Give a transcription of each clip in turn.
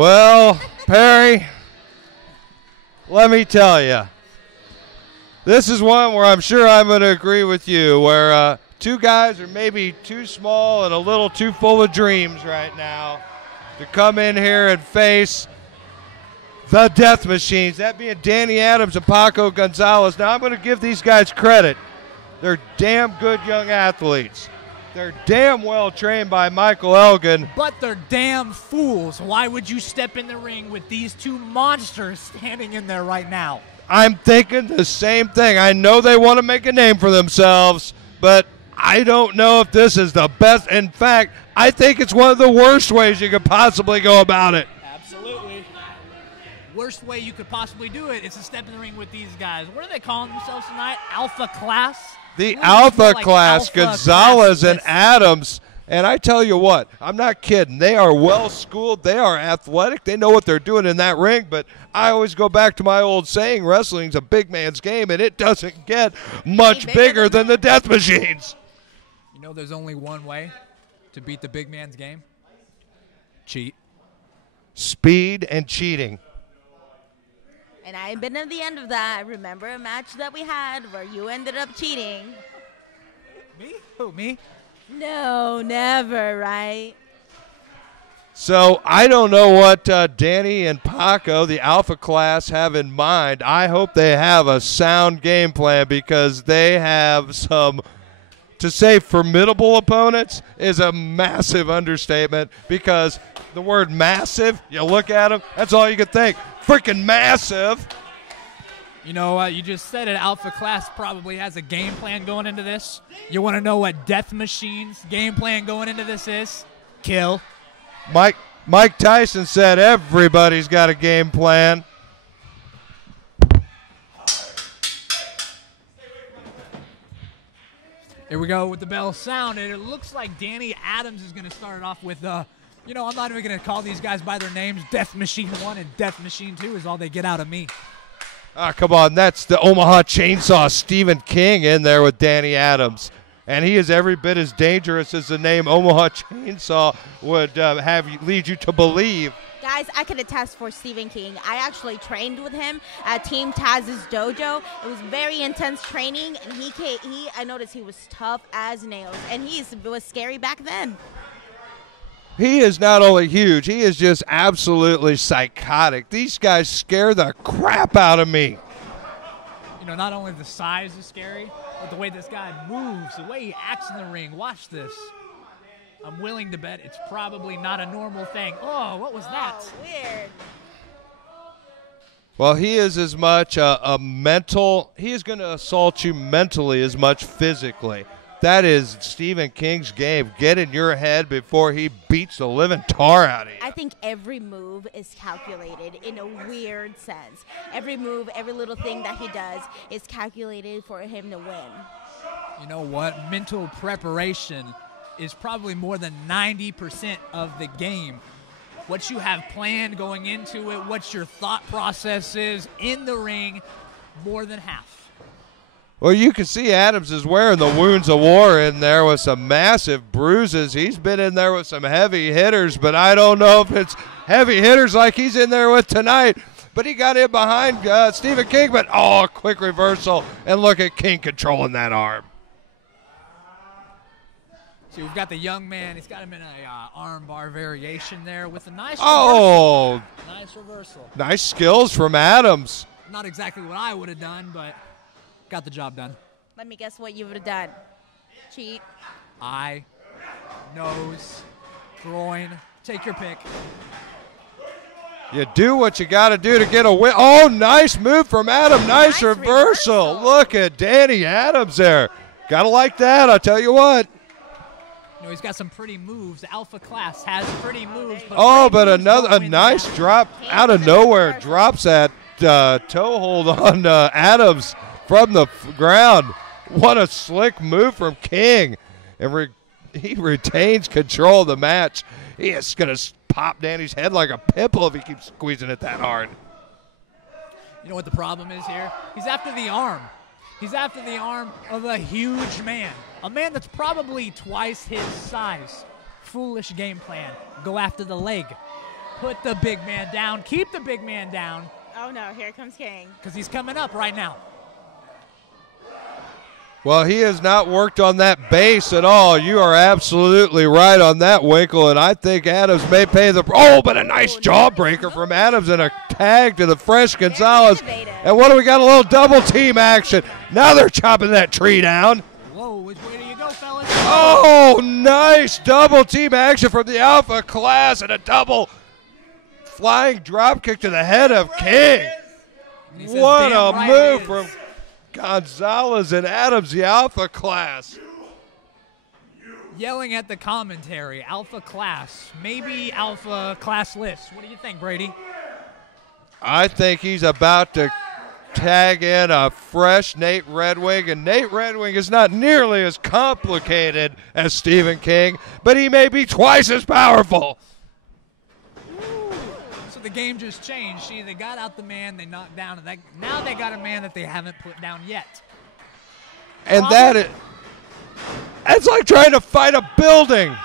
Well, Perry, let me tell you, this is one where I'm sure I'm going to agree with you, where two guys are maybe too small and a little too full of dreams right now to come in here and face the Death Machines, that being Danny Adams and Paco Gonzalez. Now, I'm going to give these guys credit. They're damn good young athletes. They're damn well trained by Michael Elgin. But they're damn fools. Why would you step in the ring with these two monsters standing in there right now? I'm thinking the same thing. I know they want to make a name for themselves, but I don't know if this is the best. In fact, I think it's one of the worst ways you could possibly go about it. Absolutely. Worst way you could possibly do it is to step in the ring with these guys. What are they calling themselves tonight? Alpha Class? The Alpha Class, Alpha Gonzalez Class. and Adams. And I tell you what, I'm not kidding. They are well-schooled. They are athletic. They know what they're doing in that ring. But I always go back to my old saying, wrestling's a big man's game, and it doesn't get much bigger than the Death Machines. You know there's only one way to beat the big man's game? Cheat. Speed and cheating. And I've been at the end of that. I remember a match that we had where you ended up cheating. Me? Who, me? No, never, right? So I don't know what Danny and Paco, the Alpha Class, have in mind. I hope they have a sound game plan because they have some, to say formidable opponents is a massive understatement because the word massive, you look at them, that's all you can think. Freaking massive. You know, you just said it. Alpha Class probably has a game plan going into this. You want to know what Death Machine's game plan going into this is? Kill. Mike Tyson said everybody's got a game plan. Here we go with the bell sound, and it looks like Danny Adams is going to start it off with, you know, I'm not even going to call these guys by their names. Death Machine 1 and Death Machine 2 is all they get out of me. Ah, come on. That's the Omaha Chainsaw Stephen King in there with Danny Adams. And he is every bit as dangerous as the name Omaha Chainsaw would lead you to believe. Guys, I can attest for Stephen King. I actually trained with him at Team Taz's dojo. It was very intense training, and I noticed he was tough as nails, and he was scary back then. He is not only huge, he is just absolutely psychotic. These guys scare the crap out of me. You know, not only the size is scary, but the way this guy moves, the way he acts in the ring. Watch this. I'm willing to bet it's probably not a normal thing. Oh, what was that? Weird. Well, he is as much a mental, he is going to assault you mentally as much physically. That is Stephen King's game. Get in your head before he beats the living tar out of you. I think every move is calculated in a weird sense. Every move, every little thing that he does is calculated for him to win. You know what? Mental preparation is probably more than 90% of the game. What you have planned going into it, what your thought process is in the ring, more than half. Well, you can see Adams is wearing the wounds of war in there with some massive bruises. He's been in there with some heavy hitters, but I don't know if it's heavy hitters like he's in there with tonight. But he got in behind Stephen King, but a quick reversal, and look at King controlling that arm. See, we've got the young man. He's got him in a arm bar variation there with a nice reversal. Nice reversal. Nice skills from Adams. Not exactly what I would have done, but got the job done. Let me guess what you would have done. Cheat. Eye, nose, groin. Take your pick. You do what you got to do to get a win. Oh, nice move from Adam. Nice reversal. Look at Danny Adams there. Got to like that, I'll tell you what. You know, he's got some pretty moves. Alpha Class has pretty moves. But a nice drop out of nowhere. Drops that toe hold on Adams from the ground. What a slick move from King. And he retains control of the match. He is going to pop Danny's head like a pimple if he keeps squeezing it that hard. You know what the problem is here? He's after the arm. He's after the arm of a huge man. A man that's probably twice his size. Foolish game plan. Go after the leg. Put the big man down. Keep the big man down. Oh, no. Here comes King. Because he's coming up right now. Well, he has not worked on that base at all. You are absolutely right on that, Winkle, and I think Adams may pay the – oh, but a nice jawbreaker from Adams and a tag to the fresh Gonzalez. And what do we got? A little double team action. Now they're chopping that tree down. Whoa, which way do you go, fellas? Oh, nice double team action from the Alpha class and a double flying drop kick to the head of King. What a move from Gonzalez and Adams, the Alpha class. Yelling at the commentary, Alpha class, maybe Alpha classless. What do you think, Brady? I think he's about to tag in a fresh Nate Redwing, and Nate Redwing is not nearly as complicated as Stephen King, but he may be twice as powerful. The game just changed. See, they got out the man they knocked down, and now they got a man that they haven't put down yet. And that's like trying to fight a building.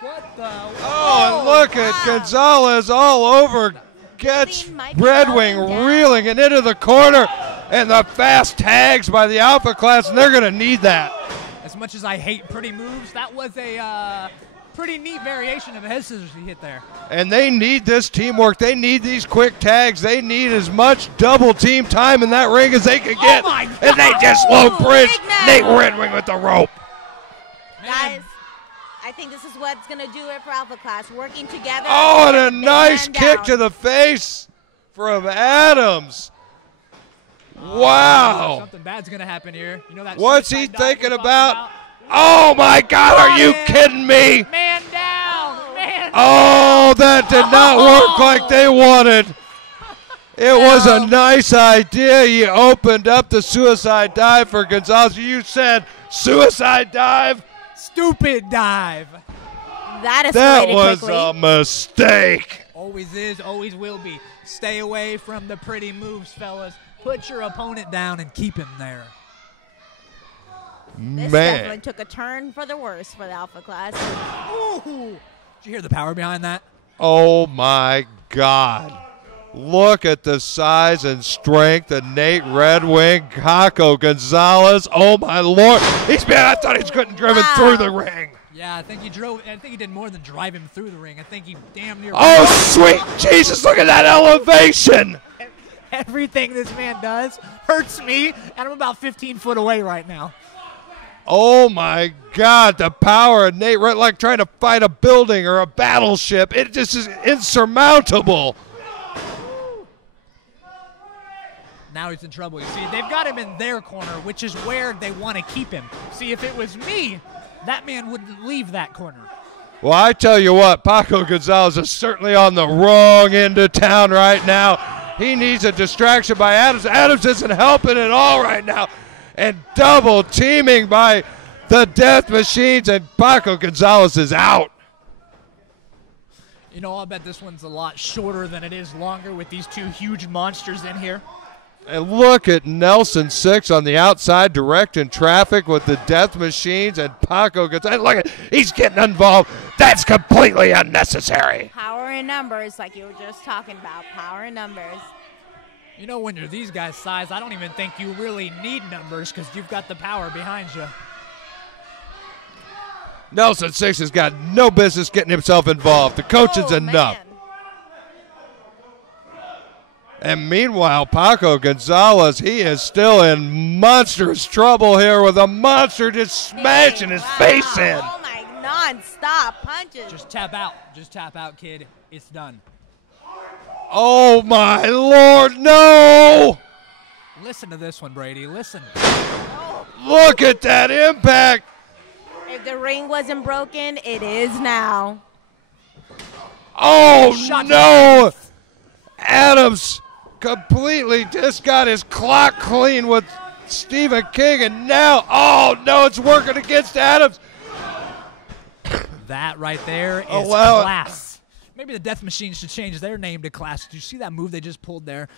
What the? Oh, and look at Gonzalez all over. Gets Redwing reeling and into the corner, and the fast tags by the Alpha class, and they're going to need that. As much as I hate pretty moves, that was a pretty neat variation of a head scissors he hit there. And they need this teamwork. They need these quick tags. They need as much double team time in that ring as they can get. Oh my God. And they just low bridge Nate Redwing with the rope. Guys, I think this is what's going to do it for Alpha Class, working together. Oh, and a nice kick to the face from Adams. Wow. Something bad's going to happen here. You know that. What's he thinking about? Oh, my God, are you kidding me? Man down, man. Oh, that did not work like they wanted. It was a nice idea. He opened up the suicide dive for Gonzalez. You said suicide dive? Stupid dive. That was quickly. a mistake. Always is, always will be. Stay away from the pretty moves, fellas. Put your opponent down and keep him there. This definitely took a turn for the worse for the Alpha Class. Ooh. Did you hear the power behind that? Oh, my God. Look at the size and strength of Nate Redwing, Paco Gonzalez. Oh, my Lord. I thought he was getting driven through the ring. Yeah, I think he did more than drive him through the ring. I think he damn near. Oh, sweet Jesus, look at that elevation. Everything this man does hurts me, and I'm about 15 foot away right now. Oh, my God, the power of Nate Redwing, like trying to fight a building or a battleship. It just is insurmountable. Now he's in trouble. You see, they've got him in their corner, which is where they want to keep him. See, if it was me, that man wouldn't leave that corner. Well, I tell you what, Paco Gonzalez is certainly on the wrong end of town right now. He needs a distraction by Adams. Adams isn't helping at all right now. And double teaming by the Death Machines, and Paco Gonzalez is out. You know, I'll bet this one's a lot shorter than it is longer with these two huge monsters in here. And look at Nelson 6 on the outside directing traffic with the Death Machines and Paco Gonzalez. Look at, he's getting involved. That's completely unnecessary. Power in numbers, like you were just talking about. Power in numbers. You know, when you're these guys' size, I don't even think you really need numbers because you've got the power behind you. Nelson 6 has got no business getting himself involved. The coaching's enough. Man. And meanwhile, Paco Gonzalez, he is still in monstrous trouble here with a monster just smashing his face in. Oh, my, non-stop punches. Just tap out. Just tap out, kid. It's done. Oh, my Lord, no! Listen to this one, Brady. Listen. Look at that impact. If the ring wasn't broken, it is now. Oh, no! Adams completely just got his clock clean with Stephen King, and now, oh, no, it's working against Adams. That right there is class. Maybe the Death Machine should change their name to Class. Did you see that move they just pulled there?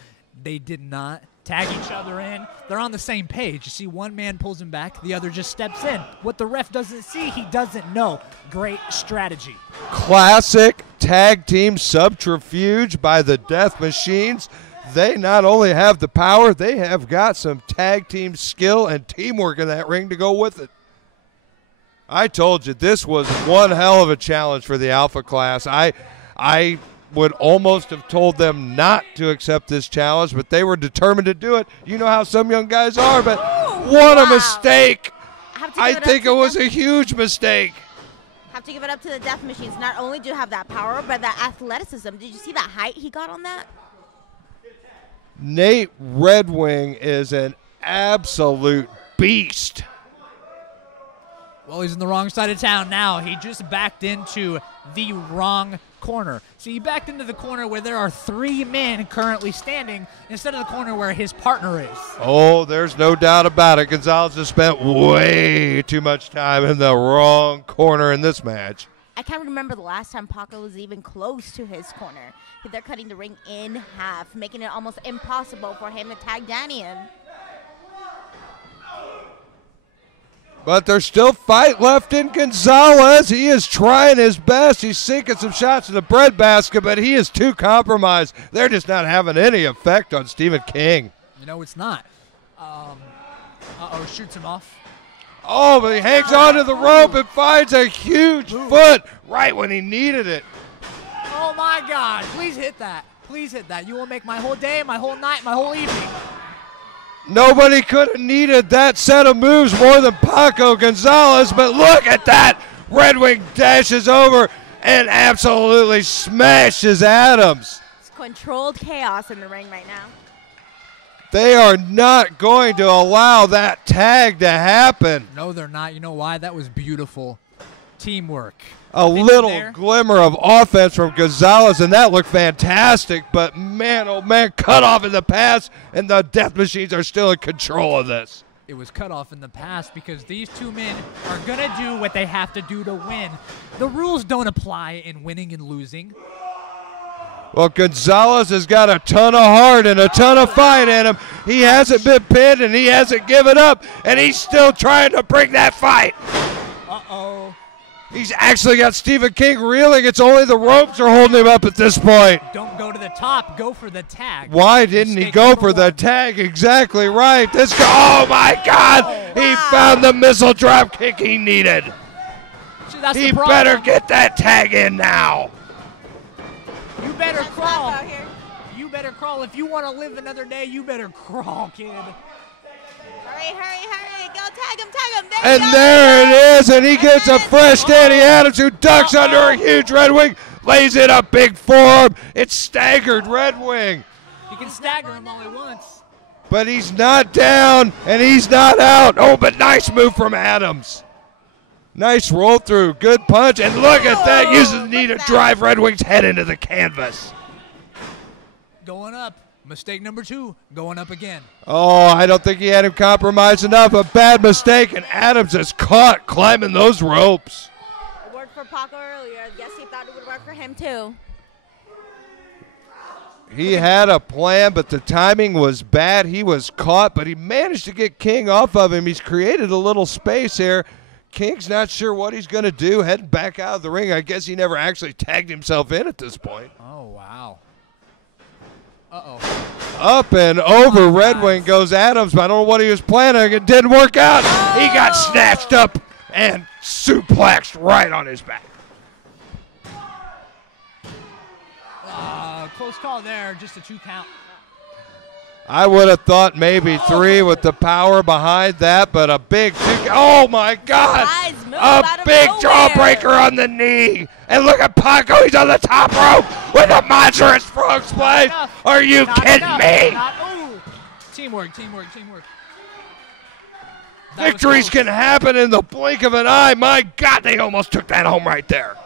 They did not tag each other in. They're on the same page. You see one man pulls him back, the other just steps in. What the ref doesn't see, he doesn't know. Great strategy. Classic tag team subterfuge by the Death Machines. They not only have the power, they have got some tag team skill and teamwork in that ring to go with it. I told you, this was one hell of a challenge for the Alpha class. I would almost have told them not to accept this challenge, but they were determined to do it. You know how some young guys are, but what a mistake. I think it was a huge mistake. Have to give it up to the Death Machines. Not only do you have that power, but that athleticism. Did you see that height he got on that? Nate Redwing is an absolute beast. Well, he's in the wrong side of town now. He just backed into the wrong corner. So he backed into the corner where there are 3 men currently standing instead of the corner where his partner is. Oh, there's no doubt about it. Gonzalez has spent way too much time in the wrong corner in this match. I can't remember the last time Paco was even close to his corner. They're cutting the ring in half, making it almost impossible for him to tag Danny in. But there's still fight left in Gonzalez. He is trying his best. He's sinking some shots in the breadbasket, but he is too compromised. They're just not having any effect on Stephen King. You know, it's not. Shoots him off. Oh, but he hangs onto the rope and finds a huge foot right when he needed it. Oh, my God. Please hit that. Please hit that. You will make my whole day, my whole night, my whole evening. Nobody could have needed that set of moves more than Paco Gonzalez, but look at that. Redwing dashes over and absolutely smashes Adams. It's controlled chaos in the ring right now. They are not going to allow that tag to happen. No, they're not. You know why? That was beautiful teamwork. A little glimmer of offense from Gonzalez, and that looked fantastic. But, man, oh, man, cut off in the pass, and the Death Machines are still in control of this. It was cut off in the past because these 2 men are going to do what they have to do to win. The rules don't apply in winning and losing. Well, Gonzalez has got a ton of heart and a ton of fight in him. He hasn't been pinned, and he hasn't given up, and he's still trying to bring that fight. Uh-oh. He's actually got Stephen King reeling. It's only the ropes are holding him up at this point. Don't go to the top. Go for the tag. Why didn't he go for the tag? Exactly right. Oh, my God. He found the missile drop kick he needed. See, he better get that tag in now. You better crawl. You better crawl. If you want to live another day, you better crawl, kid. Hurry, hurry, hurry. Go tag him. And there it is, and he gets a fresh Danny Adams who ducks under a huge Red Wing, lays in a big forearm. It's staggered Red Wing. You can stagger him all he wants. But he's not down, and he's not out. Oh, but nice move from Adams. Nice roll through, good punch, and look at that. Uses the knee to drive Red Wing's head into the canvas. Going up. Mistake number 2, going up again. Oh, I don't think he had him compromised enough. A bad mistake, and Adams is caught climbing those ropes. It worked for Paco earlier. I guess he thought it would work for him too. He had a plan, but the timing was bad. He was caught, but he managed to get King off of him. He's created a little space here. King's not sure what he's going to do, heading back out of the ring. I guess he never actually tagged himself in at this point. Oh, wow. Uh-oh. Up and over Red Wing goes Adams, but I don't know what he was planning. It didn't work out. He got snatched up and suplexed right on his back. Close call there, just a 2 count. I would have thought maybe 3 with the power behind that, but a big 2. Oh, my God. A big jawbreaker on the knee. And look at Paco. He's on the top rope with a monstrous frog splash. Are you kidding me? Teamwork. Victories can happen in the blink of an eye. My God, they almost took that home right there.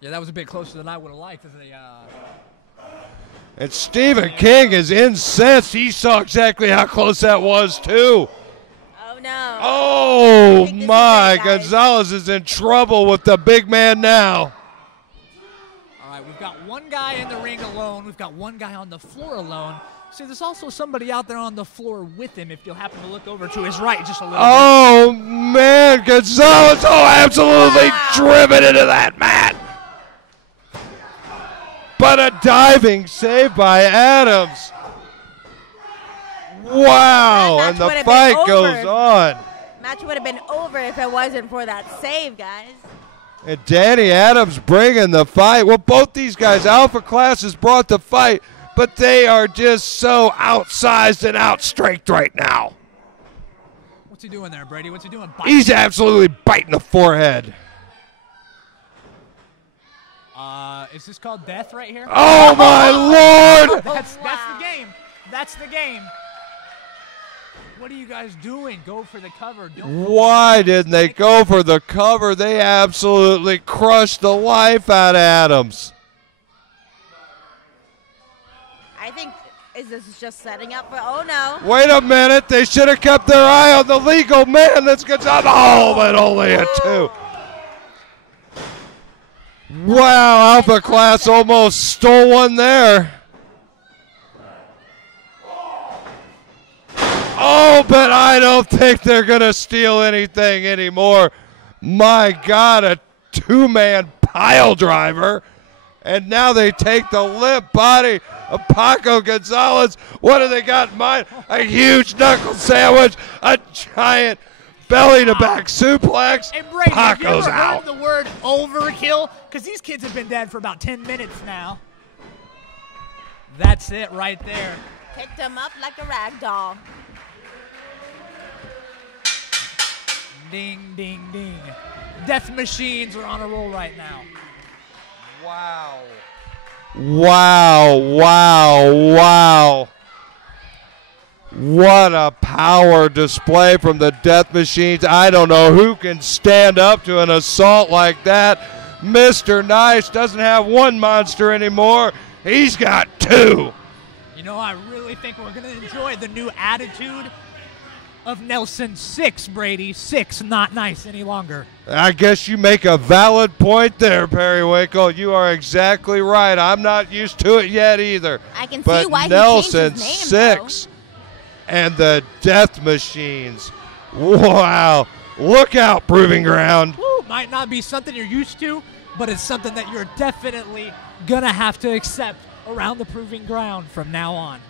Yeah, that was a bit closer than I would have liked. And Stephen King is incensed. He saw exactly how close that was, too. Oh, no. Oh, my. Gonzalez is in trouble with the big man now. All right, we've We've got one guy in the ring alone. We've got one guy on the floor alone. See, there's also somebody out there on the floor with him if you'll happen to look over to his right just a little bit. Oh, man, Gonzalez, absolutely driven into that mat. But a diving save by Adams. Wow, and the fight goes on. Match would have been over if it wasn't for that save, guys. And Danny Adams bringing the fight. Well, both these guys, alpha classes, brought the fight, but they are just so outsized and outstrength right now. What's he doing there, Brady? What's he doing? He's absolutely biting the forehead. Is this called death right here? Oh, my Lord! That's the game. That's the game. What are you guys doing? Go for the cover. Why didn't they go for the cover? They absolutely crushed the life out of Adams. I think this is just setting up for, oh no. Wait a minute. They should have kept their eye on the legal man. That's good. Oh, but only a 2. Wow, alpha class almost stole one there. Oh, but I don't think they're going to steal anything anymore. My God, a 2-man pile driver. And now they take the limp body of Paco Gonzalez. What do they got in mind? A huge knuckle sandwich, a giant belly-to-back suplex. And Brady, have you Paco's ever out. heard the word overkill? Because these kids have been dead for about 10 minutes now. That's it right there. Picked him up like a rag doll. Ding, ding, ding. Death machines are on a roll right now. Wow. Wow, wow, wow. What a power display from the Death Machines. I don't know who can stand up to an assault like that. Mr. Nice doesn't have one monster anymore. He's got 2. You know, I really think we're going to enjoy the new attitude of Nelson. 6, Brady. 6, not nice any longer. I guess you make a valid point there, Periwinkle. You are exactly right. I'm not used to it yet either. I can but see why Nelson, he changed his name, 6. And the Death Machines. Wow. Look out, Proving Ground. Woo, might not be something you're used to, but it's something that you're definitely going to have to accept around the Proving Ground from now on.